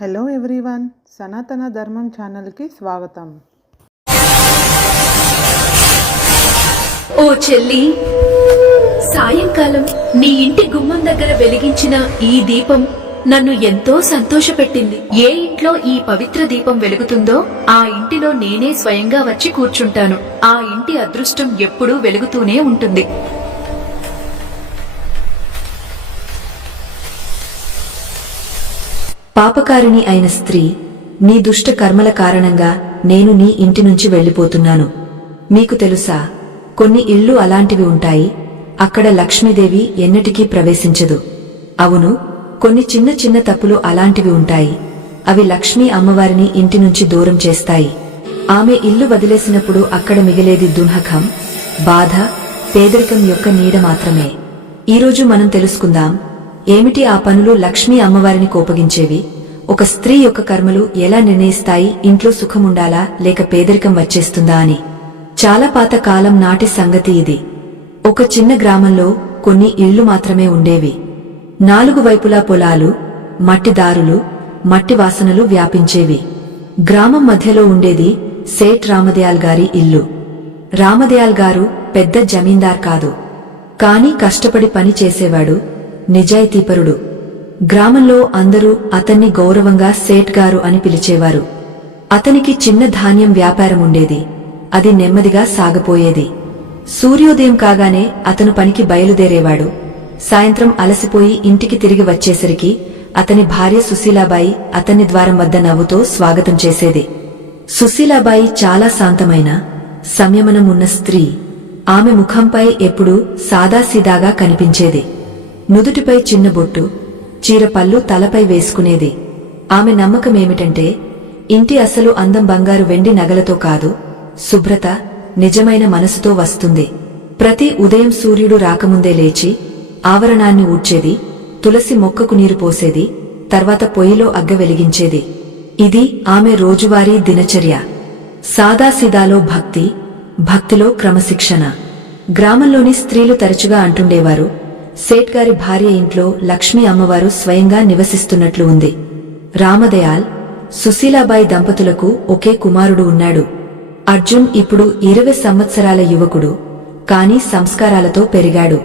Hello everyone సనాతన ధర్మం ఛానల్కి స్వాగతం. ఓ చెల్లి సాయంకాలం నీ ఇంటి గుమ్మం దగ్గర వెలిగించిన ఈ దీపం నన్ను ఎంతో సంతోషపెట్టింది. ఏ ఇంట్లో ఈ పవిత్ర దీపం వెలుగుతుందో ఆ ఇంటిలో నేనే స్వయంగా వచ్చి కూర్చుంటాను. ఆ ఇంటి అదృష్టం ఎప్పుడూ వెలుగుతూనే ఉంటుంది. పాపకారిణి అయిన స్త్రీ నీ దుష్ట కర్మల కారణంగా నేను నీ ఇంటి నుంచి వెళ్ళిపోతున్నాను. మీకు తెలుసా కొన్ని ఇళ్ళు అలాంటివి ఉంటాయి అక్కడ లక్ష్మీదేవి ఎన్నటికీ ప్రవేశించదు. అవును కొన్ని చిన్న చిన్న తప్పులు అలాంటివి ఉంటాయి అవి లక్ష్మీ అమ్మవారిని ఇంటి నుంచి దూరం చేస్తాయి. ఆమె ఇల్లు వదిలేసినప్పుడు అక్కడ మిగిలేది దుర్హకం బాధ పేదరికం యొక్క నీడ మాత్రమే. ఈరోజు మనం తెలుసుకుందాం ఏమిటి ఆ పనులు లక్ష్మీ అమ్మవారిని కోపగించేవి? ఒక స్త్రీ యొక్క కర్మలు ఎలా నిర్ణయిస్తాయి? ఇంట్లో సుఖముండాలా? లేక పేదరికం వచ్చేస్తుందా అని. చాలా పాత కాలం నాటి సంగతి ఇది. ఒక చిన్న గ్రామంలో కొన్ని ఇళ్ళు మాత్రమే ఉండేవి. నాలుగు వైపులా పొలాలు మట్టి దారులు మట్టి వాసనలు వ్యాపించేవి. గ్రామం మధ్యలో ఉండేది సేట్ రామదయాల్ గారి ఇల్లు. రామదయాల్ గారు పెద్ద జమీందార్ కాదు. కాని కష్టపడి పని చేసేవాడు. నిజాయితీపరుడు. గ్రామంలో అందరూ అతన్ని గౌరవంగా సేట్ గారు అని పిలిచేవారు. అతనికి చిన్న ధాన్యం వ్యాపారం ఉండేది అది నెమ్మదిగా సాగపోయేది. సూర్యోదయం కాగానే అతను పనికి బయలుదేరేవాడు. సాయంత్రం అలసిపోయి ఇంటికి తిరిగి వచ్చేసరికి అతని భార్య సుశీలాబాయి అతన్ని ద్వారం వద్ద నవ్వుతో స్వాగతం చేసేది. సుశీలాబాయి చాలా శాంతమైన సంయమనం ఉన్న స్త్రీ. ఆమె ముఖంపై ఎప్పుడూ సాదాసీదాగా కనిపించేది. నుదుటిపై చిన్న బొట్టు పళ్ళు తలపై వేసుకునేది. ఆమె నమ్మకమేమిటంటే ఇంటి అసలు అందం బంగారు వెండి నగలతో కాదు శుభ్రత నిజమైన మనసుతో వస్తుంది. ప్రతి ఉదయం సూర్యుడు రాకముందే లేచి ఆవరణాన్ని ఊడ్చేది తులసి మొక్కకు నీరు పోసేది తర్వాత పొయ్యిలో అగ్గ వెలిగించేది. ఇది ఆమె రోజువారీ దినచర్య. సాదాసిదాలో భక్తి భక్తిలో క్రమశిక్షణ. గ్రామంలోని స్త్రీలు తరచుగా అంటుండేవారు సేట్ గారి భార్య ఇంట్లో లక్ష్మీ అమ్మవారు స్వయంగా నివసిస్తున్నట్లు ఉంది. రామదయాల్ సుశీలాబాయి దంపతులకు ఒకే కుమారుడు ఉన్నాడు. అర్జున్ ఇప్పుడు ఇరవై సంవత్సరాల యువకుడు కాని సంస్కారాలతో పెరిగాడు.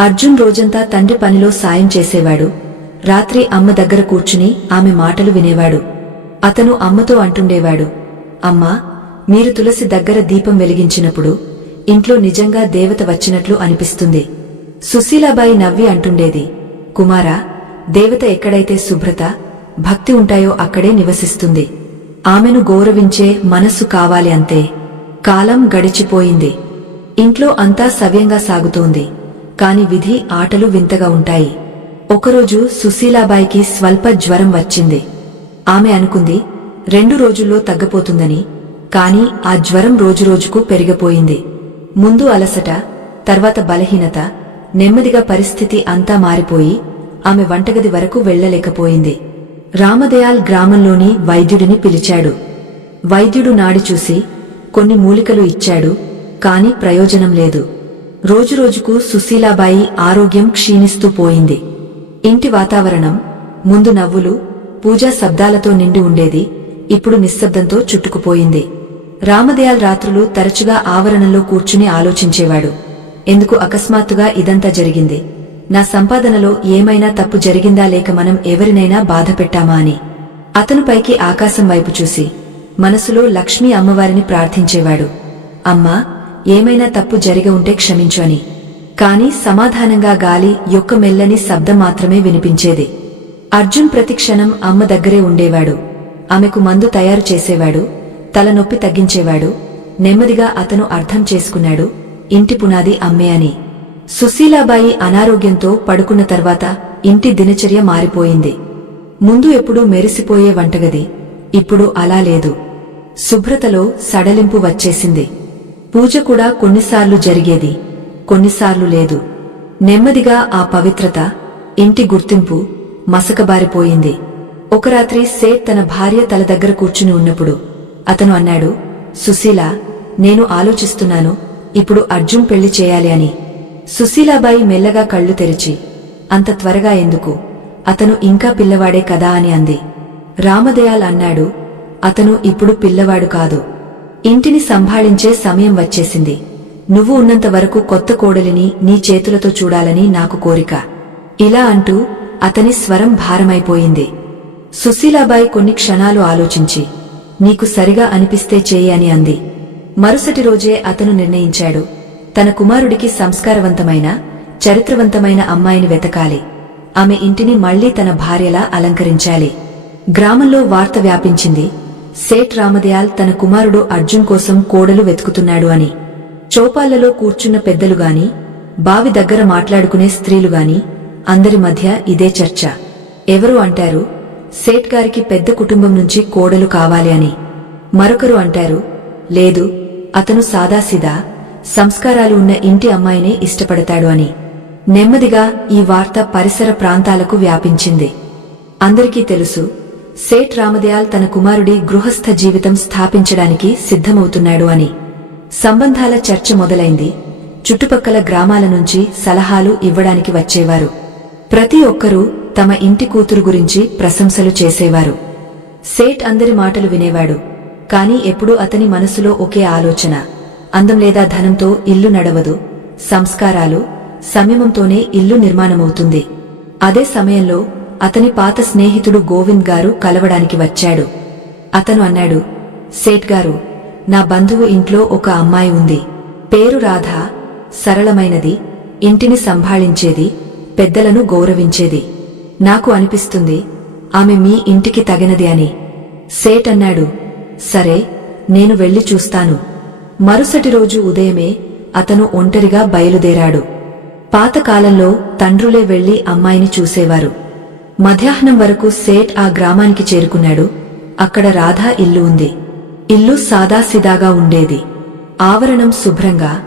అర్జున్ రోజంతా తండ్రి పనిలో సాయం చేసేవాడు. రాత్రి అమ్మ దగ్గర కూర్చుని ఆమె మాటలు వినేవాడు. అతను అమ్మతో అంటుండేవాడు అమ్మా మీరు తులసి దగ్గర దీపం వెలిగించినప్పుడు ఇంట్లో నిజంగా దేవత వచ్చినట్లు అనిపిస్తుంది. సుశీలాబాయి నవ్వి అంటుండేది కుమారా దేవత ఎక్కడైతే శుభ్రత భక్తి ఉంటాయో అక్కడే నివసిస్తుంది. ఆమెను గౌరవించే మనస్సు కావాలి అంతే. కాలం గడిచిపోయింది. ఇంట్లో అంతా సవ్యంగా సాగుతోంది. కాని విధి ఆటలు వింతగా ఉంటాయి. ఒకరోజు సుశీలాబాయికి స్వల్ప జ్వరం వచ్చింది. ఆమె అనుకుంది రెండు రోజుల్లో తగ్గపోతుందని. కాని ఆ జ్వరం రోజురోజుకు పెరిగిపోయింది. ముందు అలసట తర్వాత బలహీనత నెమ్మదిగా పరిస్థితి అంతా మారిపోయి ఆమె వంటగది వరకు వెళ్ళలేకపోయింది రామదయాల్ గ్రామంలోని వైద్యుడిని పిలిచాడు. వైద్యుడు నాడి చూసి కొన్ని మూలికలు ఇచ్చాడు కాని ప్రయోజనం లేదు. రోజురోజుకు సుశీలాబాయి ఆరోగ్యం క్షీణిస్తూ పోయింది. ఇంటి వాతావరణం ముందు నవ్వులు పూజా శబ్దాలతో నిండి ఉండేది ఇప్పుడు నిశ్శబ్దంతో చుట్టుకుపోయింది. రామదయాల్ రాత్రులు తరచుగా ఆవరణలో కూర్చుని ఆలోచించేవాడు. ఎందుకు అకస్మాత్తుగా ఇదంతా జరిగింది? నా సంపాదనలో ఏమైనా తప్పు జరిగిందా లేక మనం ఎవరినైనా బాధ పెట్టామా అని. అతను పైకి ఆకాశం వైపు చూసి మనసులో లక్ష్మీ అమ్మవారిని ప్రార్థించేవాడు. అమ్మా ఏమైనా తప్పు జరిగి ఉంటే క్షమించు అని. కాని సమాధానంగా గాలి యొక్క మెల్లని శబ్దం మాత్రమే వినిపించేది. అర్జున్ ప్రతిక్షణం అమ్మ దగ్గరే ఉండేవాడు. ఆమెకు మందు తయారు చేసేవాడు తలనొప్పి తగ్గించేవాడు నెమ్మదిగా అతను అర్థం చేసుకున్నాడు ఇంటి పునాది అమ్మే అని. సుశీలాబాయి అనారోగ్యంతో పడుకున్న తర్వాత ఇంటి దినచర్య మారిపోయింది. ముందు ఎప్పుడూ మెరిసిపోయే వంటగది ఇప్పుడు అలా లేదు. శుభ్రతలో సడలింపు వచ్చేసింది. పూజ కూడా కొన్నిసార్లు జరిగేది కొన్నిసార్లు లేదు. నెమ్మదిగా ఆ పవిత్రత ఇంటి గుర్తింపు మసకబారిపోయింది. ఒక రాత్రి సేట్ తన భార్య తల దగ్గర కూర్చుని ఉన్నప్పుడు అతను అన్నాడు సుశీల నేను ఆలోచిస్తున్నాను ఇప్పుడు అర్జున్ పెళ్ళి చేయాలి అని. సుశీలాబాయి మెల్లగా కళ్ళు తెరిచి అంత త్వరగా ఎందుకు? అతను ఇంకా పిల్లవాడే కదా అని అంది. రామదయాల్ అన్నాడు అతను ఇప్పుడు పిల్లవాడు కాదు. ఇంటిని సంభాళించే సమయం వచ్చేసింది. నువ్వు ఉన్నంత వరకు కొత్త కోడలిని నీ చేతులతో చూడాలని నాకు కోరిక. ఇలా అంటూ అతని స్వరం భారమైపోయింది. సుశీలాబాయి కొన్ని క్షణాలు ఆలోచించి నీకు సరిగా అనిపిస్తే చేయి అని అంది. మరుసటి రోజే అతను నిర్ణయించాడు. తన కుమారుడికి సంస్కారవంతమైన చరిత్రవంతమైన అమ్మాయిని వెతకాలి. ఆమె ఇంటిని మళ్ళీ తన భార్యలా అలంకరించాలి. గ్రామంలో వార్త వ్యాపించింది సేట్ రామదయాల్ తన కుమారుడు అర్జున్ కోసం కోడలు వెతుకుతున్నాడు అని. చౌపాళ్ళలో కూర్చున్న పెద్దలుగాని బావి దగ్గర మాట్లాడుకునే స్త్రీలుగాని అందరి మధ్య ఇదే చర్చ. ఎవరు అంటారు సేట్ గారికి పెద్ద కుటుంబం నుంచి కోడలు కావాలి అని. మరొకరు అంటారు లేదు అతను సాదాసిదా సంస్కారాలు ఉన్న ఇంటి అమ్మాయినే ఇష్టపడతాడు అని. నెమ్మదిగా ఈ వార్త పరిసర ప్రాంతాలకు వ్యాపించింది. అందరికీ తెలుసు సేట్ రామదయాల్ తన కుమారుడి గృహస్థ జీవితం స్థాపించడానికి సిద్ధమవుతున్నాడు అని. సంబంధాల చర్చ మొదలైంది చుట్టుపక్కల గ్రామాల నుంచి సలహాలు ఇవ్వడానికి వచ్చేవారు. ప్రతి ఒక్కరూ తమ ఇంటి కూతురు గురించి ప్రశంసలు చేసేవారు. సేట్ అందరి మాటలు వినేవాడు కాని ఎప్పుడూ అతని మనసులో ఒకే ఆలోచన. అందం లేదా ధనంతో ఇల్లు నడవదు సంస్కారాలు సంయమంతోనే ఇల్లు నిర్మాణమవుతుంది. అదే సమయంలో అతని పాత స్నేహితుడు గోవింద్ గారు కలవడానికి వచ్చాడు. అతను అన్నాడు సేట్ గారు నా బంధువు ఇంట్లో ఒక అమ్మాయి ఉంది. పేరు రాధ సరళమైనది ఇంటిని సంభాళించేది పెద్దలను గౌరవించేది. నాకు అనిపిస్తుంది ఆమె మీ ఇంటికి తగినది అని. సేట్ అన్నాడు సరే నేను వెళ్ళి చూస్తాను. మరుసటి రోజు ఉదయమే అతను ఒంటరిగా బయలుదేరాడు. పాతకాలంలో తండ్రులే వెళ్ళి అమ్మాయిని చూసేవారు. మధ్యాహ్నం వరకు సేట్ ఆ గ్రామానికి చేరుకున్నాడు. అక్కడ రాధా ఇల్లు ఉంది. ఇల్లు సాదాసిదాగా ఉండేది. ఆవరణం శుభ్రంగా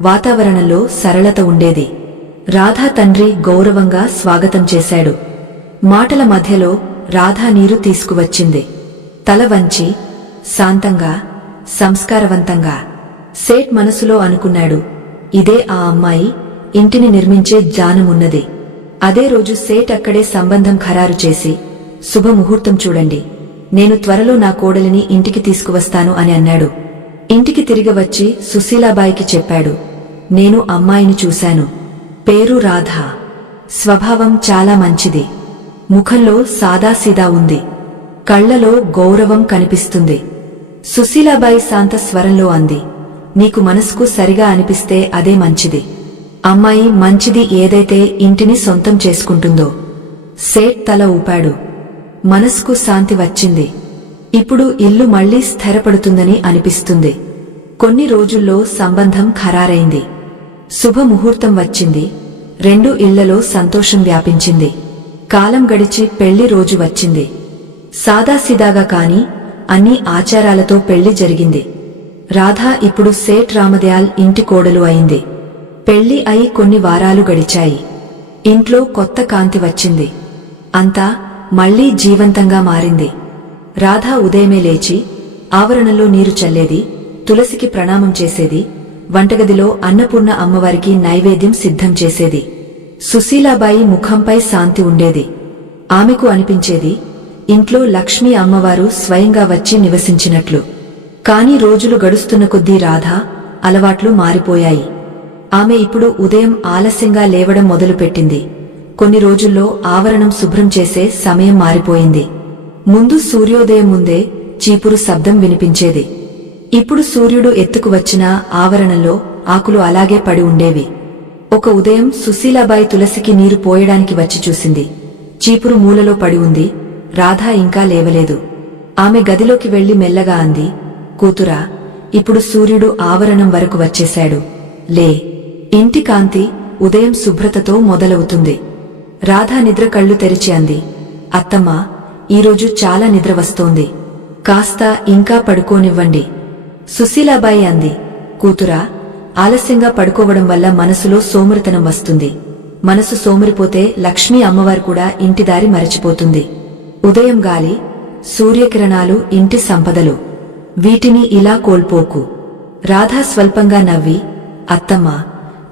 వాతావరణంలో సరళత ఉండేది. రాధా తండ్రి గౌరవంగా స్వాగతం చేశాడు. మాటల మధ్యలో రాధా నీరు తీసుకువచ్చింది. తల వంచి శాంతంగా సంస్కారవంతంగా సేట్ మనసులో అనుకున్నాడు. ఇదే ఆ అమ్మాయి ఇంటిని నిర్మించే జానమున్నది అదే రోజు సేట్ అక్కడే సంబంధం ఖరారు చేసి శుభముహూర్తం చూడండి. నేను త్వరలో నా కోడలిని ఇంటికి తీసుకువస్తాను అని అన్నాడు. ఇంటికి తిరిగి వచ్చి సుశీలాబాయికి చెప్పాడు. నేను అమ్మాయిని చూశాను. పేరు రాధ. స్వభావం చాలా మంచిది. ముఖంలో సాదాసీదా ఉంది. కళ్ళలో గౌరవం కనిపిస్తుంది. సుశీలాబాయి శాంత స్వరంలో అంది నీకు మనసుకు సరిగా అనిపిస్తే అదే మంచిది. అమ్మాయి మంచిది ఏదైతే ఇంటిని సొంతం చేసుకుంటుందో. సేట్ తల ఊపాడు. మనసుకు శాంతి వచ్చింది. ఇప్పుడు ఇల్లు మళ్ళీ స్థిరపడుతుందని అనిపిస్తుంది. కొన్ని రోజుల్లో సంబంధం ఖరారైంది. శుభముహూర్తం వచ్చింది. రెండు ఇళ్ళలో సంతోషం వ్యాపించింది. కాలం గడిచి పెళ్ళి రోజు వచ్చింది. సాదాసిదాగా కాని అన్ని ఆచారాలతో పెళ్ళి జరిగింది. రాధా ఇప్పుడు సేట్ రామదయాల్ ఇంటి కోడలు అయింది. పెళ్ళి అయి కొన్ని వారాలు గడిచాయి. ఇంట్లో కొత్త కాంతి వచ్చింది. అంతా మళ్ళీ జీవంతంగా మారింది. రాధా ఉదయమే లేచి ఆవరణలో నీరు చల్లేది తులసికి ప్రణామం చేసేది వంటగదిలో అన్నపూర్ణ అమ్మవారికి నైవేద్యం సిద్ధం చేసేది. సుశీలాబాయి ముఖంపై శాంతి ఉండేది. ఆమెకు అనిపించేది ఇంట్లో లక్ష్మీ అమ్మవారు స్వయంగా వచ్చి నివసించినట్లు. కాని రోజులు గడుస్తున్న కొద్దీ రాధ అలవాట్లు మారిపోయాయి. ఆమె ఇప్పుడు ఉదయం ఆలస్యంగా లేవడం మొదలుపెట్టింది. కొన్ని రోజుల్లో ఆవరణం శుభ్రం చేసే సమయం మారిపోయింది. ముందు సూర్యోదయం ముందే చీపురు శబ్దం వినిపించేది. ఇప్పుడు సూర్యుడు ఎత్తుకు వచ్చిన ఆవరణంలో ఆకులు అలాగే పడి ఉండేవి. ఒక ఉదయం సుశీలాబాయి తులసికి నీరు పోయడానికి వచ్చి చూసింది. చీపురు మూలలో పడి ఉంది. రాధా ఇంకా లేవలేదు. ఆమె గదిలోకి వెళ్ళి మెల్లగా అంది కూతురా ఇప్పుడు సూర్యుడు ఆవరణం వరకు వచ్చేశాడు. లే ఇంటి కాంతి ఉదయం శుభ్రతతో మొదలవుతుంది. రాధా నిద్ర కళ్ళు తెరిచి అంది అత్తమ్మా ఈరోజు చాలా నిద్ర వస్తోంది. కాస్త ఇంకా పడుకోనివ్వండి. సుశీలాబాయి అంది కూతురా ఆలస్యంగా పడుకోవడం వల్ల మనసులో సోమరితనం వస్తుంది. మనసు సోమరిపోతే లక్ష్మీ అమ్మవారు కూడా ఇంటిదారి మరచిపోతుంది. ఉదయం గాలి సూర్యకిరణాలు ఇంటి సంపదలు. వీటిని ఇలా కోల్పోకు. రాధా స్వల్పంగా నవ్వి అత్తమ్మా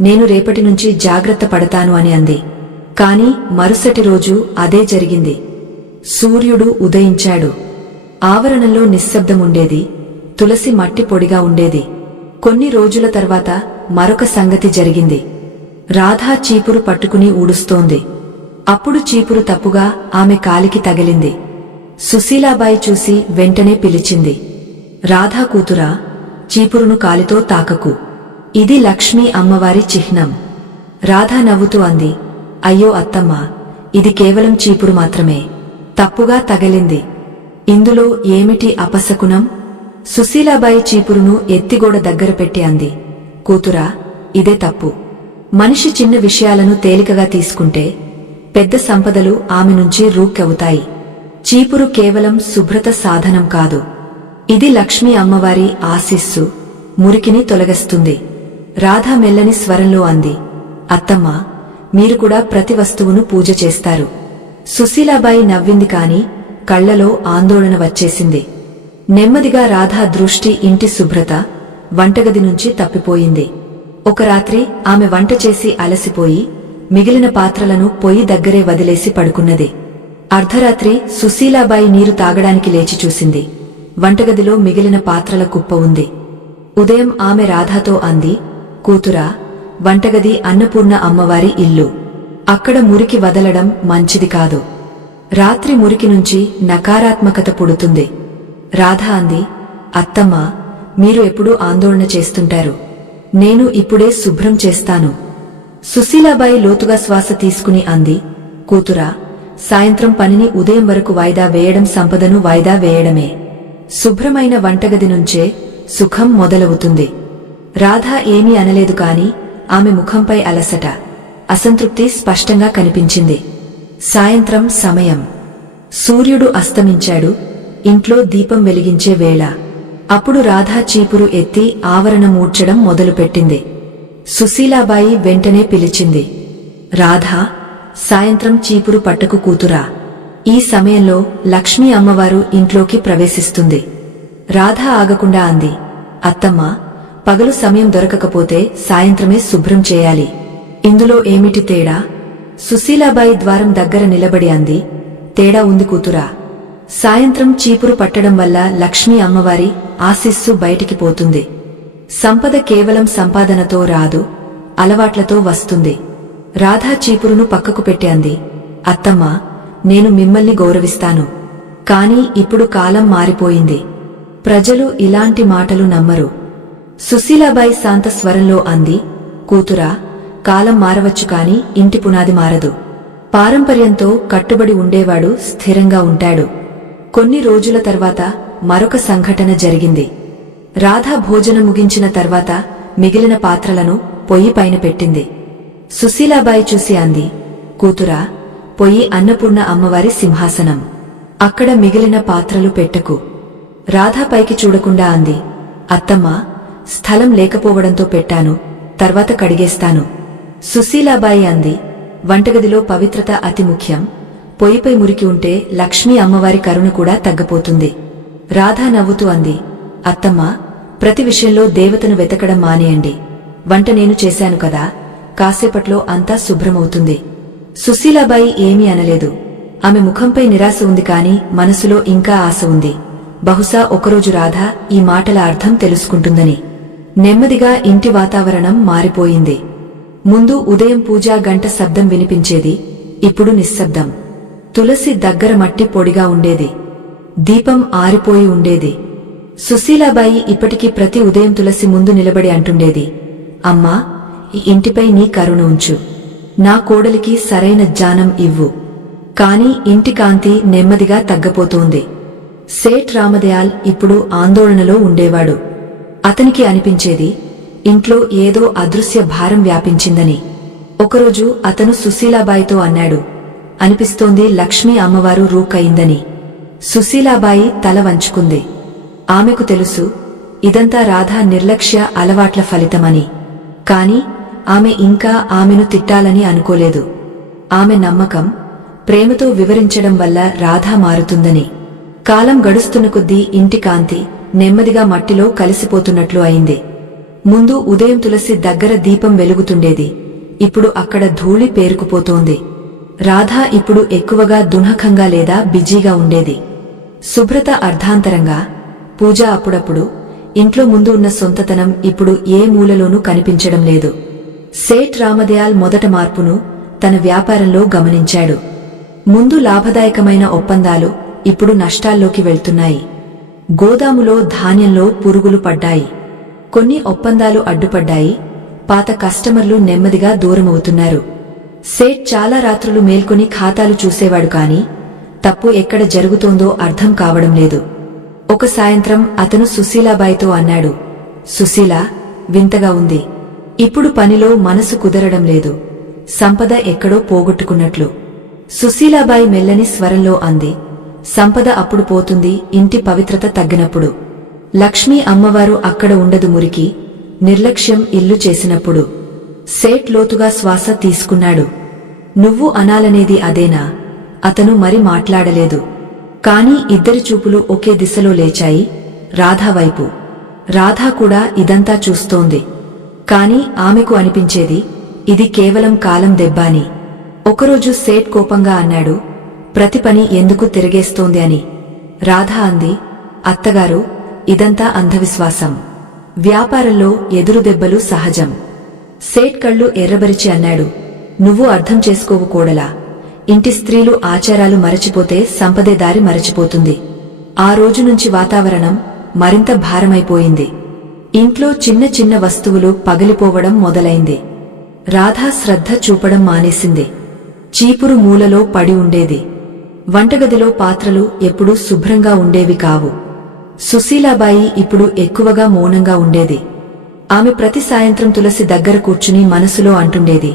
నేను రేపటి నుంచి జాగ్రత్త పడతాను అని అంది. కాని మరుసటి రోజు అదే జరిగింది. సూర్యుడు ఉదయించాడు. ఆవరణంలో నిశ్శబ్దముండేది. తులసి మట్టి పొడిగా ఉండేది. కొన్ని రోజుల తర్వాత మరొక సంగతి జరిగింది. రాధా చీపురు పట్టుకుని ఊడుస్తోంది. అప్పుడు చీపురు తప్పుగా ఆమె కాలికి తగిలింది. సుశీలాబాయి చూసి వెంటనే పిలిచింది. రాధా కూతురా చీపురును కాలితో తాకకు. ఇది లక్ష్మీ అమ్మవారి చిహ్నం. రాధా నవ్వుతూ అంది. అయ్యో అత్తమ్మ ఇది కేవలం చీపురు మాత్రమే. తప్పుగా తగిలింది. ఇందులో ఏమిటి అపశకునం? సుశీలాబాయి చీపురును ఎత్తిగోడ దగ్గర పెట్టి అంది. కూతురా ఇదే తప్పు. మనిషి చిన్న విషయాలను తేలికగా తీసుకుంటే పెద్ద సంపదలు ఆమె నుంచి రూక్కెవుతాయి. చీపురు కేవలం శుభ్రత సాధనం కాదు. ఇది లక్ష్మీ అమ్మవారి ఆశీస్సు. మురికిని తొలగస్తుంది. రాధా మెల్లని స్వరంలో అంది అత్తమ్మ మీరు కూడా ప్రతి వస్తువును పూజ చేస్తారు. సుశీలాబాయి నవ్వింది కాని కళ్ళలో ఆందోళన వచ్చేసింది. నెమ్మదిగా రాధా దృష్టి ఇంటి శుభ్రత వంటగది నుంచి తప్పిపోయింది. ఒక రాత్రి ఆమె వంట చేసి అలసిపోయి మిగిలిన పాత్రలను పొయ్యి దగ్గరే వదిలేసి పడుకున్నది. అర్ధరాత్రి సుశీలాబాయి నీరు తాగడానికి లేచి చూసింది. వంటగదిలో మిగిలిన పాత్రల కుప్ప ఉంది. ఉదయం ఆమె రాధాతో అంది కూతురా వంటగది అన్నపూర్ణ అమ్మవారి ఇల్లు. అక్కడ మురికి వదలడం మంచిది కాదు. రాత్రి మురికి నుంచి నకారాత్మకత పుడుతుంది. రాధ అంది అత్తమ్మ మీరు ఎప్పుడూ ఆందోళన చేస్తుంటారు. నేను ఇప్పుడే శుభ్రం చేస్తాను. సుశీలాబాయి లోతుగా శ్వాస తీసుకుని అంది కూతురా సాయంత్రం పనిని ఉదయం వరకు వాయిదా వేయడం సంపదను వాయిదా వేయడమే. శుభ్రమైన వంటగది నుంచే సుఖం మొదలవుతుంది. రాధ ఏమీ అనలేదు కాని ఆమె ముఖంపై అలసట అసంతృప్తి స్పష్టంగా కనిపించింది. సాయంత్రం సమయం. సూర్యుడు అస్తమించాడు ఇంట్లో దీపం వెలిగించే వేళ. అప్పుడు రాధా చీపురు ఎత్తి ఆవరణ మూడ్చడం మొదలుపెట్టింది. సుశీలాబాయి వెంటనే పిలిచింది. రాధా సాయంత్రం చీపురు పట్టకు కూతురా. ఈ సమయంలో లక్ష్మీ అమ్మవారు ఇంట్లోకి ప్రవేశిస్తుంది. రాధ ఆగకుండా అంది. అత్తమ్మ పగలు సమయం దొరకకపోతే సాయంత్రమే శుభ్రం చేయాలి. ఇందులో ఏమిటి తేడా? సుశీలాబాయి ద్వారం దగ్గర నిలబడి అంది. తేడా ఉంది కూతురా. సాయంత్రం చీపురు పట్టడం వల్ల లక్ష్మీ అమ్మవారి ఆశిస్సు బయటికి పోతుంది. సంపద కేవలం సంపాదనతో రాదు అలవాట్లతో వస్తుంది. రాధా చీపురును పక్కకు పెట్టి అంది అత్తమ్మ నేను మిమ్మల్ని గౌరవిస్తాను. కాని ఇప్పుడు కాలం మారిపోయింది. ప్రజలు ఇలాంటి మాటలు నమ్మరు. సుశీలాబాయి శాంత స్వరంలో అంది కూతురా కాలం మారవచ్చు కాని ఇంటి పునాది మారదు. పారంపర్యంతో కట్టుబడి ఉండేవాడు స్థిరంగా ఉంటాడు. కొన్ని రోజుల తర్వాత మరొక సంఘటన జరిగింది. రాధా భోజనం ముగించిన తర్వాత మిగిలిన పాత్రలను పొయ్యి పైన పెట్టింది. సుశీలాబాయి చూసి అంది కూతురా పొయ్యి అన్నపూర్ణ అమ్మవారి సింహాసనం. అక్కడ మిగిలిన పాత్రలు పెట్టకు. రాధా పైకి చూడకుండా అంది అత్తమ్మ స్థలం లేకపోవడంతో పెట్టాను తర్వాత కడిగేస్తాను. సుశీలాబాయి అంది వంటగదిలో పవిత్రత అతి ముఖ్యం. పొయ్యిపై మురికి ఉంటే లక్ష్మీ అమ్మవారి కరుణ కూడా తగ్గపోతుంది. రాధా నవ్వుతూ అంది అత్తమ్మ ప్రతి విషయంలో దేవతను వెతకడం మానేయండి. వంట నేను చేశాను కదా కాసేపట్లో అంతా శుభ్రమవుతుంది. సుశీలాబాయి ఏమీ అనలేదు. ఆమె ముఖంపై నిరాశ ఉంది కాని మనసులో ఇంకా ఆశ ఉంది. బహుశా ఒకరోజు రాధ ఈ మాటల అర్థం తెలుసుకుంటుందని. నెమ్మదిగా ఇంటి వాతావరణం మారిపోయింది. ముందు ఉదయం పూజా గంట శబ్దం వినిపించేది ఇప్పుడు నిశ్శబ్దం. తులసి దగ్గర మట్టి పొడిగా ఉండేది. దీపం ఆరిపోయి ఉండేది. సుశీలాబాయి ఇప్పటికీ ప్రతి ఉదయం తులసి ముందు నిలబడి అంటుండేది అమ్మా ఈ ఇంటిపై నీ కరుణ ఉంచు. నా కోడలికి సరైన జ్ఞానం ఇవ్వు. కాని ఇంటి కాంతి నెమ్మదిగా తగ్గపోతోంది. సేట్ రామదయాల్ ఇప్పుడు ఆందోళనలో ఉండేవాడు. అతనికి అనిపించేది ఇంట్లో ఏదో అదృశ్య భారం వ్యాపించిందని. ఒకరోజు అతను సుశీలాబాయితో అన్నాడు అనిపిస్తోంది లక్ష్మీ అమ్మవారు రూకయిందని. సుశీలాబాయి తల వంచుకుంది. ఆమెకు తెలుసు ఇదంతా రాధా నిర్లక్ష్య అలవాట్ల ఫలితమని. కాని ఆమె ఇంకా ఆమెను తిట్టాలని అనుకోలేదు. ఆమె నమ్మకం ప్రేమతో వివరించడం వల్ల రాధా మారుతుందని. కాలం గడుస్తున్న కొద్దీ ఇంటి కాంతి నెమ్మదిగా మట్టిలో కలిసిపోతున్నట్లు అయింది. ముందు ఉదయం తులసి దగ్గర దీపం వెలుగుతుండేది. ఇప్పుడు అక్కడ ధూళి పేరుకుపోతోంది. రాధ ఇప్పుడు ఎక్కువగా దునఖంగా లేదా బిజీగా ఉండేది. శుభ్రత అర్ధాంతరంగా పూజ అప్పుడప్పుడు ఇంట్లో ముందు ఉన్న సొంతతనం ఇప్పుడు ఏ మూలలోనూ కనిపించడం లేదు. సేఠ్ రామదయాల్ మొదట మార్పును తన వ్యాపారంలో గమనించాడు. ముందు లాభదాయకమైన ఒప్పందాలు ఇప్పుడు నష్టాల్లోకి వెళ్తున్నాయి. గోదాములో ధాన్యంలో పురుగులు పడ్డాయి. కొన్ని ఒప్పందాలు అడ్డుపడ్డాయి. పాత కస్టమర్లు నెమ్మదిగా దూరమవుతున్నారు. సేట్ చాలా రాత్రులు మేల్కొని ఖాతాలు చూసేవాడు కాని తప్పు ఎక్కడ జరుగుతోందో అర్థం కావడం లేదు. ఒక సాయంత్రం అతను సుశీలాబాయితో అన్నాడు సుశీల వింతగా ఉంది. ఇప్పుడు పనిలో మనసు కుదరడం లేదు. సంపద ఎక్కడో పోగొట్టుకున్నట్లు. సుశీలాబాయి మెల్లని స్వరంలో అంది సంపద అప్పుడు పోతుంది ఇంటి పవిత్రత తగ్గినప్పుడు. లక్ష్మీ అమ్మవారు అక్కడ ఉండదు మురికి నిర్లక్ష్యం ఇల్లు చేసినప్పుడు. సేట్ లోతుగా శ్వాస తీసుకున్నాడు. నువ్వు అనాలనేది అదేనా? అతను మరి మాట్లాడలేదు. కాని ఇద్దరి చూపులు ఒకే దిశలో లేచాయి. రాధా వైపు. రాధా కూడా ఇదంతా చూస్తోంది. కాని ఆమెకు అనిపించేది ఇది కేవలం కాలం దెబ్బాని. ఒకరోజు సేట్ కోపంగా అన్నాడు ప్రతి పని ఎందుకు తిరిగేస్తోంది అని. రాధ అంది అత్తగారు ఇదంతా అంధవిశ్వాసం. వ్యాపారంలో ఎదురు దెబ్బలు సహజం. సేట్ కళ్ళు ఎర్రబరిచి అన్నాడు నువ్వు అర్థం చేసుకోవు కోడలా. ఇంటి స్త్రీలు ఆచారాలు మరచిపోతే సంపదే దారి మరచిపోతుంది. ఆ రోజు నుంచి వాతావరణం మరింత భారమైపోయింది. ఇంట్లో చిన్న చిన్న వస్తువులు పగిలిపోవడం మొదలైంది. రాధా శ్రద్ధ చూపడం మానేసింది. చీపురు మూలలో పడి ఉండేది. వంటగదిలో పాత్రలు ఎప్పుడూ శుభ్రంగా ఉండేవి కావు. సుశీలాబాయి ఇప్పుడు ఎక్కువగా మౌనంగా ఉండేది. ఆమె ప్రతి సాయంత్రం తులసి దగ్గర కూర్చుని మనసులో అంటుండేది.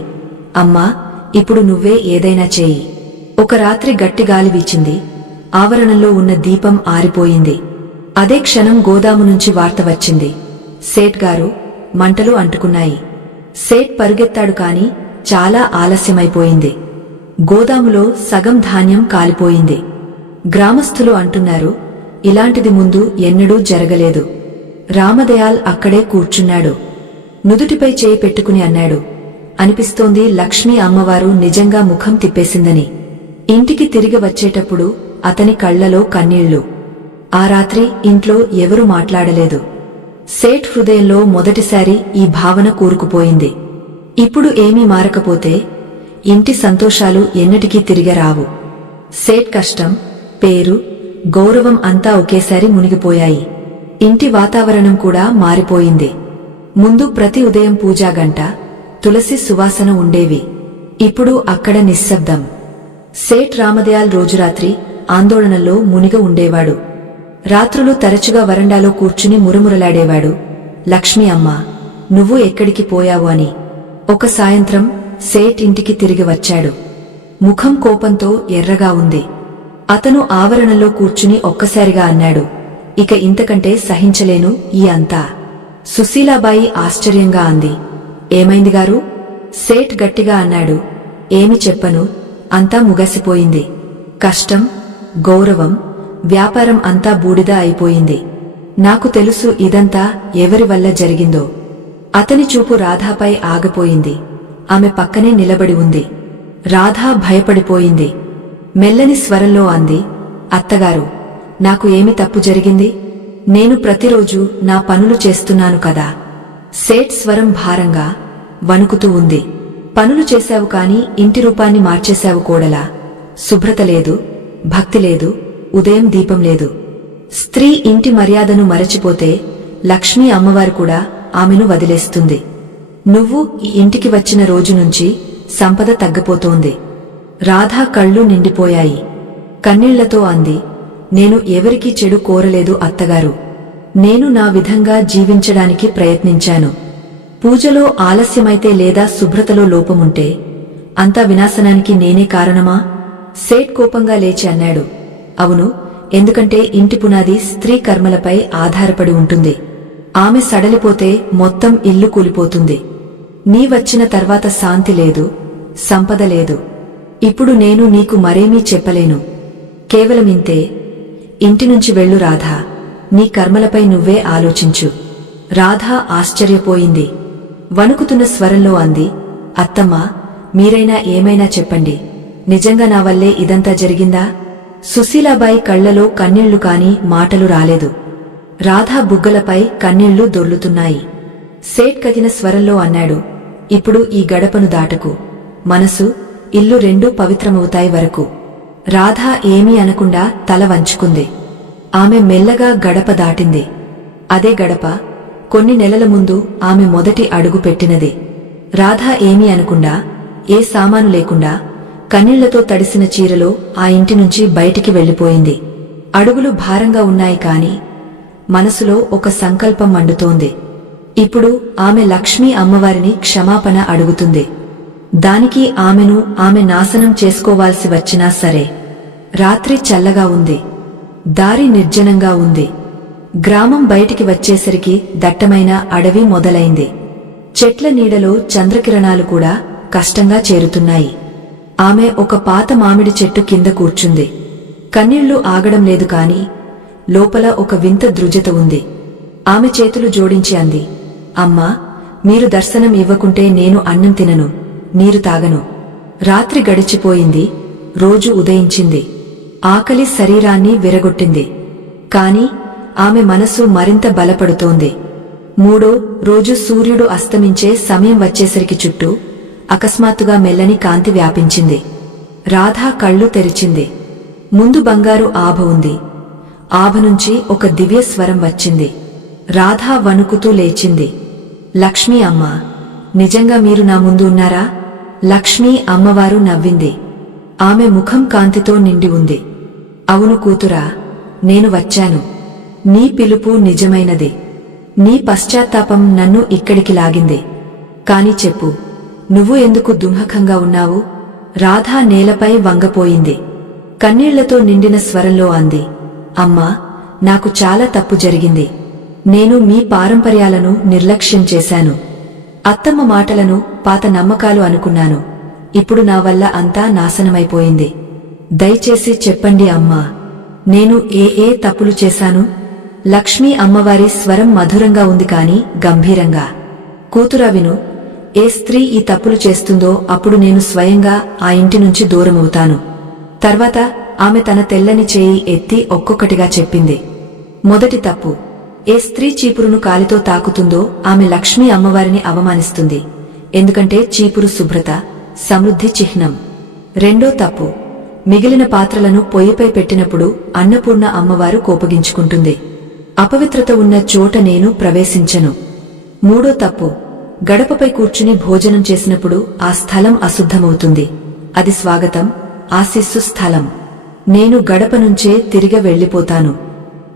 అమ్మా ఇప్పుడు నువ్వే ఏదైనా చేయి. ఒక రాత్రి గట్టి గాలి వీచింది. ఆవరణంలో ఉన్న దీపం ఆరిపోయింది. అదే క్షణం గోదాము నుంచి వార్త వచ్చింది. సేట్ గారు మంటలు అంటుకున్నాయి. సేట్ పరుగెత్తాడు కాని చాలా ఆలస్యమైపోయింది. గోదాములో సగం ధాన్యం కాలిపోయింది. గ్రామస్థులు అంటున్నారు ఇలాంటిది ముందు ఎన్నడూ జరగలేదు. రామదయాల్ అక్కడే కూర్చున్నాడు. నుదుటిపై చేయి పెట్టుకుని అన్నాడు. అనిపిస్తోంది లక్ష్మీ అమ్మవారు నిజంగా ముఖం తిప్పేసిందని. ఇంటికి తిరిగి వచ్చేటప్పుడు అతని కళ్ళలో కన్నీళ్ళు. ఆ రాత్రి ఇంట్లో ఎవరూ మాట్లాడలేదు. సేట్ హృదయంలో మొదటిసారి ఈ భావన కూరుకుపోయింది. ఇప్పుడు ఏమీ మారకపోతే ఇంటి సంతోషాలు ఎన్నటికీ తిరిగి రావు. సేట్ కష్టం పేరు గౌరవం అంతా ఒకేసారి మునిగిపోయాయి. ఇంటి వాతావరణం కూడా మారిపోయింది. ముందు ప్రతి ఉదయం పూజా గంట తులసి సువాసన ఉండేవి. ఇప్పుడు అక్కడ నిశ్శబ్దం. సేట్ రామదయాల్ రోజురాత్రి ఆందోళనలో మునిగ ఉండేవాడు. రాత్రులు తరచుగా వరండాలో కూర్చుని మురుమురలాడేవాడు. లక్ష్మి అమ్మ నువ్వు ఎక్కడికి పోయావు అని. ఒక సాయంత్రం సేట్ ఇంటికి తిరిగి వచ్చాడు. ముఖం కోపంతో ఎర్రగా ఉంది. అతను ఆవరణలో కూర్చుని ఒక్కసారిగా అన్నాడు ఇక ఇంతకంటే సహించలేను ఈ అంతా. సుశీలాబాయి ఆశ్చర్యంగా అంది ఏమైంది గారు? సేట్ గట్టిగా అన్నాడు. ఏమి చెప్పను? అంతా ముగసిపోయింది. కష్టం గౌరవం వ్యాపారం అంతా బూడిద అయిపోయింది. నాకు తెలుసు ఇదంతా ఎవరి వల్ల జరిగిందో. అతని చూపు రాధాపై ఆగిపోయింది. ఆమె పక్కనే నిలబడి ఉంది. రాధా భయపడిపోయింది. మెల్లని స్వరంలో అంది అత్తగారు నాకు ఏమి తప్పు జరిగింది? నేను ప్రతిరోజు నా పనులు చేస్తున్నాను కదా. సేట్ స్వరం భారంగా వణుకుతూ ఉంది. పనులు చేశావు కాని ఇంటి రూపాన్ని మార్చేశావు కోడలా. శుభ్రత లేదు భక్తి లేదు ఉదయం దీపం లేదు. స్త్రీ ఇంటి మర్యాదను మరచిపోతే లక్ష్మీ అమ్మవారు కూడా ఆమెను వదిలేస్తుంది. నువ్వు ఈ ఇంటికి వచ్చిన రోజు నుంచి సంపద తగ్గిపోతోంది. రాధా కళ్ళు నిండిపోయాయి. కన్నీళ్ళతో అంది నేను ఎవరికీ చెడు కోరలేదు అత్తగారు. నేను నా విధంగా జీవించడానికి ప్రయత్నించాను. పూజలో ఆలస్యమైతే లేదా శుభ్రతలో లోపముంటే అంతా వినాశనానికి నేనే కారణమా? సేట్ కోపంగా లేచి అన్నాడు. అవును ఎందుకంటే ఇంటి పునాది స్త్రీ కర్మలపై ఆధారపడి ఉంటుంది. ఆమె సడలిపోతే మొత్తం ఇల్లు కూలిపోతుంది. నీ వచ్చిన తర్వాత శాంతి లేదు సంపద లేదు. ఇప్పుడు నేను నీకు మరేమీ చెప్పలేను. కేవలం ఇంతే ఇంటి నుంచి వెళ్ళు రాధా. నీ కర్మలపై నువ్వే ఆలోచించు. రాధా ఆశ్చర్యపోయింది. వణుకుతున్న స్వరంలో అంది అత్తమ్మ మీరైనా ఏమైనా చెప్పండి. నిజంగా నా వల్లే ఇదంతా జరిగిందా? సుశీలాబాయి కళ్ళలో కన్నీళ్ళు కాని మాటలు రాలేదు. రాధా బుగ్గలపై కన్నీళ్ళు దొర్లుతున్నాయి. సేట్ కదిన స్వరంలో అన్నాడు ఇప్పుడు ఈ గడపను దాటకు. మనసు ఇల్లు రెండూ పవిత్రమవుతాయి వరకు. రాధా ఏమీ అనకుండా తల వంచుకుంది. ఆమె మెల్లగా గడప దాటింది. అదే గడప కొన్ని నెలల ముందు ఆమె మొదటి అడుగు పెట్టినది. రాధా ఏమీ అనకుండా ఏ సామాను లేకుండా కన్నీళ్ళతో తడిసిన చీరలో ఆ ఇంటి నుంచి బయటికి వెళ్ళిపోయింది అడుగులు భారంగా ఉన్నాయి కాని మనసులో ఒక సంకల్పం మండుతోంది. ఇప్పుడు ఆమె లక్ష్మీ అమ్మవారిని క్షమాపణ అడుగుతుంది. దానికి ఆమెను ఆమె నాశనం చేసుకోవాల్సి వచ్చినా సరే రాత్రి చల్లగా ఉంది. దారి నిర్జనంగా ఉంది. గ్రామం బయటికి వచ్చేసరికి దట్టమైన అడవి మొదలైంది. చెట్ల నీడలో చంద్రకిరణాలు కూడా కష్టంగా చేరుతున్నాయి. ఆమె ఒక పాత మామిడి చెట్టు కింద కూర్చుంది. కన్నీళ్ళు ఆగడం లేదు కాని లోపల ఒక వింత దృజత ఉంది. ఆమె చేతులు జోడించి అంది అమ్మా మీరు దర్శనం ఇవ్వకుంటే నేను అన్నం తినను నీరు తాగను. రాత్రి గడిచిపోయింది రోజు ఉదయించింది. ఆకలి శరీరాన్ని విరగొట్టింది. కాని ఆమె మనసు మరింత బలపడుతోంది. మూడో రోజు సూర్యుడు అస్తమించే సమయం వచ్చేసరికి చుట్టూ అకస్మాత్తుగా మెల్లని కాంతి వ్యాపించింది. రాధా కళ్ళు తెరిచింది. ముందు బంగారు ఆభ ఉంది. ఆభ నుంచి ఒక దివ్య స్వరం వచ్చింది. రాధా వణుకుతూ లేచింది. లక్ష్మీ అమ్మ నిజంగా మీరు నా ముందు ఉన్నారా? లక్ష్మీ అమ్మవారు నవ్వింది. ఆమె ముఖం కాంతితో నిండి ఉంది. అవును కూతురా నేను వచ్చాను. నీ పిలుపు నిజమైనది. నీ పశ్చాత్తాపం నన్ను ఇక్కడికి లాగింది. కాని చెప్పు నువ్వు ఎందుకు దుంహకంగా ఉన్నావు? రాధా నేలపై వంగపోయింది. కన్నీళ్ళతో నిండిన స్వరంలో అంది అమ్మా నాకు చాలా తప్పు జరిగింది. నేను మీ పారంపర్యాలను నిర్లక్ష్యం చేశాను. అత్తమ్మ మాటలను పాత నమ్మకాలు అనుకున్నాను. ఇప్పుడు నా వల్ల అంతా నాశనమైపోయింది. దయచేసి చెప్పండి అమ్మా నేను ఏ ఏ తప్పులు చేశాను? లక్ష్మీ అమ్మవారి స్వరం మధురంగా ఉంది కాని గంభీరంగా. కూతురా విను ఏ స్త్రీ ఈ తప్పులు చేస్తుందో అప్పుడు నేను స్వయంగా ఆ ఇంటి నుంచి దూరమవుతాను. తర్వాత ఆమె తన తెల్లని చేయి ఎత్తి ఒక్కొక్కటిగా చెప్పింది. మొదటి తప్పు ఏ స్త్రీ చీపురును కాలితో తాకుతుందో ఆమె లక్ష్మీ అమ్మవారిని అవమానిస్తుంది. ఎందుకంటే చీపురు శుభ్రత సమృద్ధి చిహ్నం. రెండో తప్పు మిగిలిన పాత్రలను పొయ్యిపై పెట్టినప్పుడు అన్నపూర్ణ అమ్మవారు కోపగించుకుంటుంది. అపవిత్రత ఉన్న చోట నేను ప్రవేశించను. మూడో తప్పు. గడపపై కూర్చుని భోజనం చేసినప్పుడు ఆ స్థలం అశుద్ధమవుతుంది. అది స్వాగతం ఆశిస్సు స్థలం. నేను గడప నుంచే తిరిగి వెళ్ళిపోతాను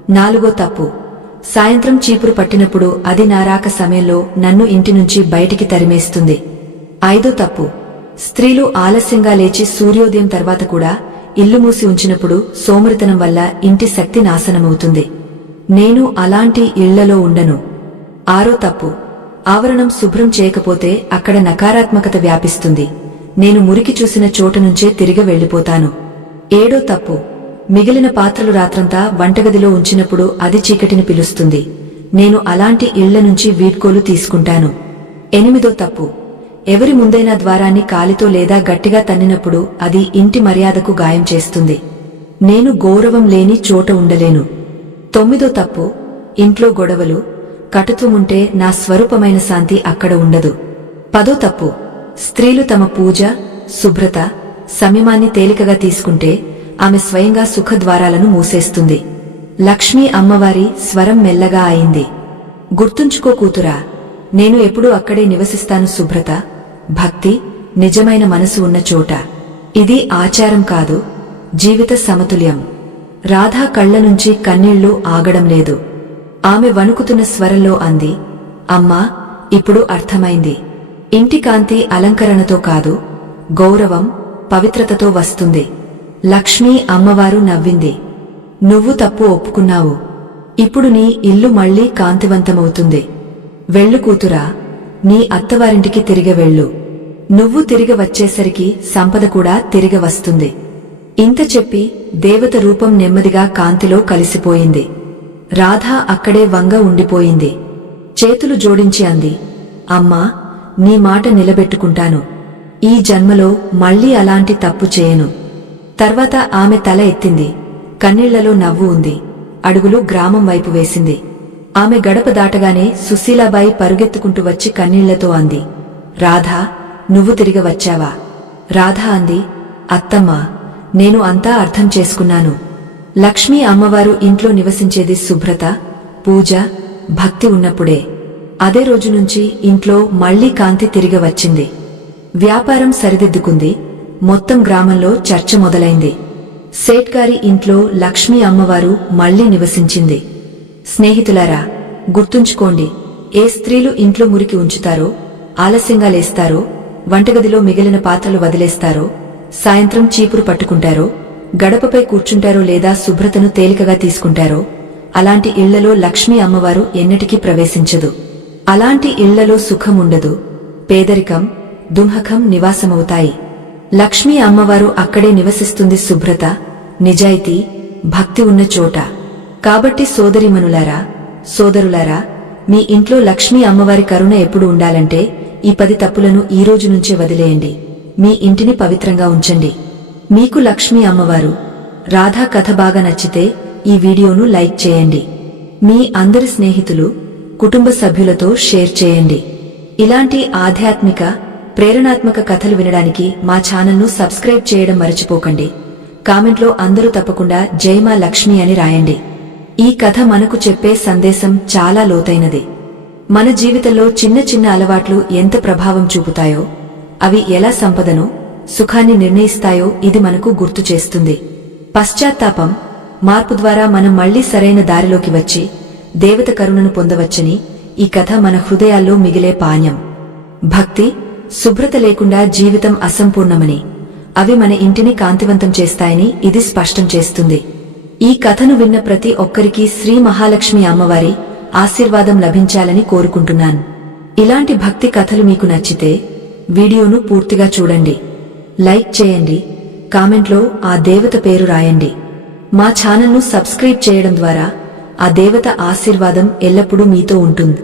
నాలుగో తప్పు. సాయంత్రం చీపురు పట్టినప్పుడు అది నారాక సమయంలో నన్ను ఇంటి నుంచి బయటికి తరిమేస్తుంది. ఐదో తప్పు. స్త్రీలు ఆలస్యంగా లేచి సూర్యోదయం తర్వాత కూడా ఇల్లు మూసి ఉంచినప్పుడు సోమరితనం వల్ల ఇంటి శక్తి నాశనమవుతుంది. నేను అలాంటి ఇళ్ళలో ఉండను. ఆరో తప్పు. ఆవరణం శుభ్రం చేయకపోతే అక్కడ నకారాత్మకత వ్యాపిస్తుంది. నేను మురికి చూసిన చోట నుంచే తిరిగి వెళ్ళిపోతాను ఏడో తప్పు. మిగిలిన పాత్రలు రాత్రంతా వంటగదిలో ఉంచినప్పుడు అది చీకటిని పిలుస్తుంది. నేను అలాంటి ఇళ్ళ నుంచి వీడ్కోలు తీసుకుంటాను. ఎనిమిదో తప్పు. ఎవరి ముందైనా ద్వారాన్ని కాలితో లేదా గట్టిగా తన్నినప్పుడు అది ఇంటి మర్యాదకు గాయం చేస్తుంది. నేను గౌరవం లేని చోట ఉండలేను. తొమ్మిదో తప్పు ఇంట్లో గొడవలు కటుత్వముంటే నా స్వరూపమైన శాంతి అక్కడ ఉండదు. పదో తప్పు స్త్రీలు తమ పూజ శుభ్రత సంయమాన్ని తేలికగా తీసుకుంటే ఆమె స్వయంగా సుఖద్వారాలను మూసేస్తుంది. లక్ష్మీ అమ్మవారి స్వరం మెల్లగా అయింది. గుర్తుంచుకో కూతురా నేను ఎప్పుడూ అక్కడే నివసిస్తాను శుభ్రత భక్తి నిజమైన మనసు ఉన్న చోట. ఇది ఆచారం కాదు జీవిత సమతుల్యం. రాధా కళ్ళ నుంచి కన్నీళ్ళు ఆగడం లేదు. ఆమె వణుకుతున్న స్వరంలో అంది అమ్మా ఇప్పుడు అర్థమైంది. ఇంటి కాంతి అలంకరణతో కాదు గౌరవం పవిత్రతతో వస్తుంది. లక్ష్మీ అమ్మవారు నవ్వింది. నువ్వు తప్పు ఒప్పుకున్నావు. ఇప్పుడు నీ ఇల్లు మళ్ళీ కాంతివంతమవుతుంది. వెళ్ళు కూతురా నీ అత్తవారింటికి తిరిగి వెళ్ళు. నువ్వు తిరిగి వచ్చేసరికి సంపద కూడా తిరిగి వస్తుంది. ఇంత చెప్పి దేవత రూపం నెమ్మదిగా కాంతిలో కలిసిపోయింది. రాధ అక్కడే వంగ ఉండిపోయింది. చేతులు జోడించి అంది అమ్మా నీ మాట నిలబెట్టుకుంటాను. ఈ జన్మలో మళ్ళీ అలాంటి తప్పు చేయను. తర్వాత ఆమె తల ఎత్తింది. కన్నీళ్ళలో నవ్వు ఉంది. అడుగులు గ్రామం వైపు వేసింది. ఆమె గడప దాటగానే సుశీలాబాయి పరుగెత్తుకుంటూ వచ్చి కన్నీళ్ళతో అంది రాధా నువ్వు తిరిగి వచ్చావా? రాధా అంది అత్తమ్మా నేను అంతా అర్థం చేసుకున్నాను. లక్ష్మీ అమ్మవారు ఇంట్లో నివసించేది శుభ్రత పూజ భక్తి ఉన్నప్పుడే. అదే రోజు నుంచి ఇంట్లో మళ్ళీ కాంతి తిరిగి వచ్చింది. వ్యాపారం సరిదిద్దుకుంది. మొత్తం గ్రామంలో చర్చ మొదలైంది. సేట్ గారి ఇంట్లో లక్ష్మీ అమ్మవారు మళ్ళీ నివసించింది. స్నేహితులారా గుర్తుంచుకోండి ఏ స్త్రీలు ఇంట్లో మురికి ఉంచుతారో ఆలస్యంగా లేస్తారో వంటగదిలో మిగిలిన పాత్రలు వదిలేస్తారో సాయంత్రం చీపురు పట్టుకుంటారో గడపపై కూర్చుంటారో లేదా శుభ్రతను తేలికగా తీసుకుంటారో అలాంటి ఇళ్ళలో లక్ష్మీ అమ్మవారు ఎన్నటికీ ప్రవేశించదు. అలాంటి ఇళ్ళలో సుఖముండదు పేదరికం దుంహకం నివాసమవుతాయి. లక్ష్మీ అమ్మవారు అక్కడే నివసిస్తుంది శుభ్రత నిజాయితీ భక్తి ఉన్న చోట. కాబట్టి సోదరిమనులారా సోదరులారా మీ ఇంట్లో లక్ష్మీ అమ్మవారి కరుణ ఎప్పుడు ఉండాలంటే ఈ పది తప్పులను ఈ రోజు నుంచే వదిలేయండి. మీ ఇంటిని పవిత్రంగా ఉంచండి. మీకు లక్ష్మీ అమ్మవారు రాధా కథ బాగా నచ్చితే ఈ వీడియోను లైక్ చేయండి. మీ అందరి స్నేహితులు కుటుంబ సభ్యులతో షేర్ చేయండి. ఇలాంటి ఆధ్యాత్మిక ప్రేరణాత్మక కథలు వినడానికి మా ఛానల్ను సబ్స్క్రైబ్ చేయడం మర్చిపోకండి. కామెంట్లో అందరూ తప్పకుండా జైమా లక్ష్మి అని రాయండి. ఈ కథ మనకు చెప్పే సందేశం చాలా లోతైనది. మన జీవితంలో చిన్న చిన్న అలవాట్లు ఎంత ప్రభావం చూపుతాయో అవి ఎలా సంపదను సుఖాన్ని నిర్ణయిస్తాయో ఇది మనకు గుర్తు చేస్తుంది. పశ్చాత్తాపం మార్పు ద్వారా మనం మళ్ళీ సరైన దారిలోకి వచ్చి దేవత కరుణను పొందవచ్చని ఈ కథ మన హృదయాల్లో మిగిలే పాణ్యం. భక్తి శుభ్రత లేకుండా జీవితం అసంపూర్ణమని అవి మన ఇంటిని కాంతివంతం చేస్తాయని ఇది స్పష్టం చేస్తుంది. ఈ కథను విన్న ప్రతి ఒక్కరికి శ్రీ మహాలక్ష్మి అమ్మవారి ఆశీర్వాదం లభించాలని కోరుకుంటున్నాను. ఇలాంటి భక్తి కథలు మీకు నచ్చితే వీడియోను పూర్తిగా చూడండి. లైక్ చేయండి. కామెంట్లో ఆ దేవత పేరు రాయండి. మా ఛానల్ను సబ్స్క్రైబ్ చేయడం ద్వారా ఆ దేవత ఆశీర్వాదం ఎల్లప్పుడూ మీతో ఉంటుంది.